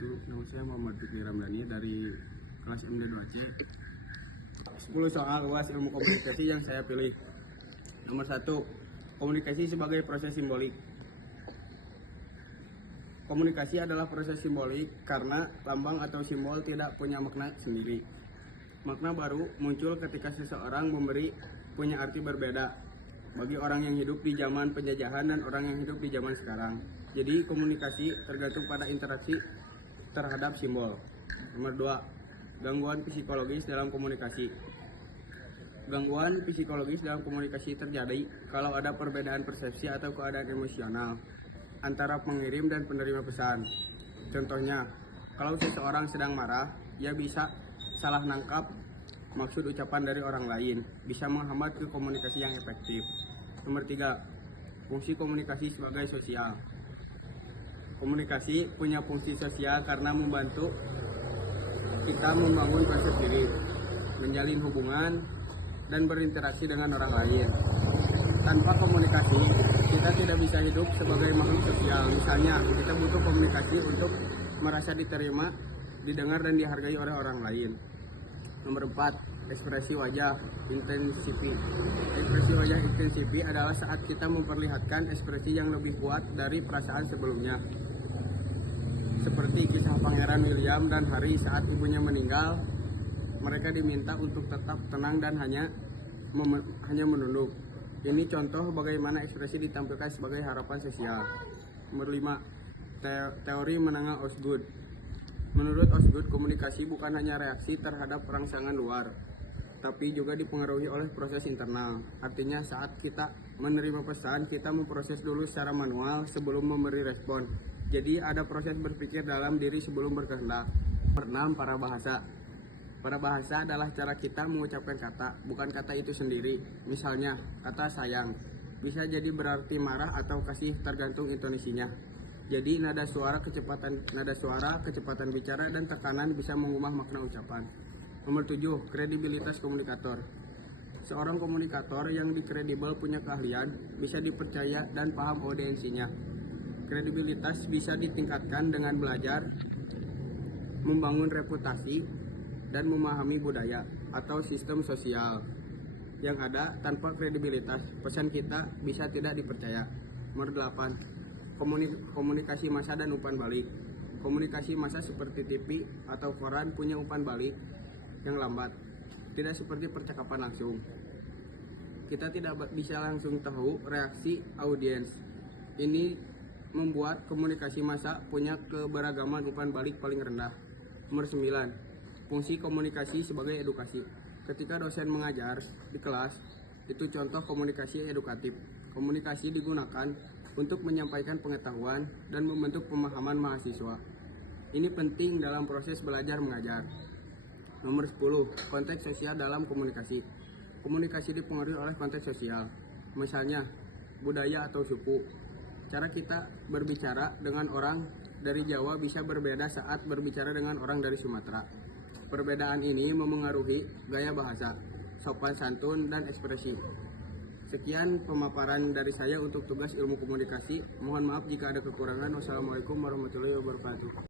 wabarakatuh. Nama saya Muhammad Fikri Ramdhani dari kelas MD2C. 10 soal UAS ilmu komunikasi yang saya pilih. Nomor 1, komunikasi sebagai proses simbolik. Komunikasi adalah proses simbolik karena lambang atau simbol tidak punya makna sendiri. Makna baru muncul ketika seseorang punya arti berbeda bagi orang yang hidup di zaman penjajahan dan orang yang hidup di zaman sekarang. Jadi komunikasi tergantung pada interaksi terhadap simbol. Nomor 2, gangguan psikologis dalam komunikasi. Gangguan psikologis dalam komunikasi terjadi kalau ada perbedaan persepsi atau keadaan emosional antara pengirim dan penerima pesan. Contohnya, kalau seseorang sedang marah, ia bisa salah nangkap maksud ucapan dari orang lain, bisa menghambat ke komunikasi yang efektif. Nomor 3, fungsi komunikasi sebagai sosial. Komunikasi punya fungsi sosial karena membantu kita membangun proses diri, menjalin hubungan, dan berinteraksi dengan orang lain. Tanpa komunikasi, kita tidak bisa hidup sebagai makhluk sosial. Misalnya, kita butuh komunikasi untuk merasa diterima, didengar, dan dihargai oleh orang lain. Nomor 4, ekspresi wajah intensifi. Ekspresi wajah intensifi adalah saat kita memperlihatkan ekspresi yang lebih kuat dari perasaan sebelumnya. Seperti kisah Pangeran William dan Harry saat ibunya meninggal, mereka diminta untuk tetap tenang dan hanya menunduk. Ini contoh bagaimana ekspresi ditampilkan sebagai harapan sosial. Nomor 5, teori menengah Osgood. Menurut Osgood, komunikasi bukan hanya reaksi terhadap rangsangan luar, tapi juga dipengaruhi oleh proses internal. Artinya saat kita menerima pesan, kita memproses dulu secara manual sebelum memberi respon. Jadi ada proses berpikir dalam diri sebelum berkehendak. Nomor 6, parabahasa. Parabahasa adalah cara kita mengucapkan kata, bukan kata itu sendiri. Misalnya, kata sayang bisa jadi berarti marah atau kasih, tergantung intonasinya. Jadi nada suara, kecepatan bicara, dan tekanan bisa mengubah makna ucapan. Nomor 7, kredibilitas komunikator. Seorang komunikator yang kredibel punya keahlian, bisa dipercaya dan paham audiensinya. Kredibilitas bisa ditingkatkan dengan belajar, membangun reputasi, dan memahami budaya atau sistem sosial yang ada. Tanpa kredibilitas, pesan kita bisa tidak dipercaya. Nomor 8, komunikasi massa dan umpan balik. Komunikasi massa seperti TV atau koran punya umpan balik yang lambat, tidak seperti percakapan langsung. Kita tidak bisa langsung tahu reaksi audiens. Ini membuat komunikasi massa punya keberagaman umpan balik paling rendah. Nomor 9, fungsi komunikasi sebagai edukasi. Ketika dosen mengajar di kelas, itu contoh komunikasi edukatif. Komunikasi digunakan untuk menyampaikan pengetahuan dan membentuk pemahaman mahasiswa. Ini penting dalam proses belajar mengajar. Nomor 10, konteks sosial dalam komunikasi. Komunikasi dipengaruhi oleh konteks sosial. Misalnya, budaya atau suku. Cara kita berbicara dengan orang dari Jawa bisa berbeda saat berbicara dengan orang dari Sumatera. Perbedaan ini memengaruhi gaya bahasa, sopan santun, dan ekspresi. Sekian pemaparan dari saya untuk tugas ilmu komunikasi. Mohon maaf jika ada kekurangan. Wassalamualaikum warahmatullahi wabarakatuh.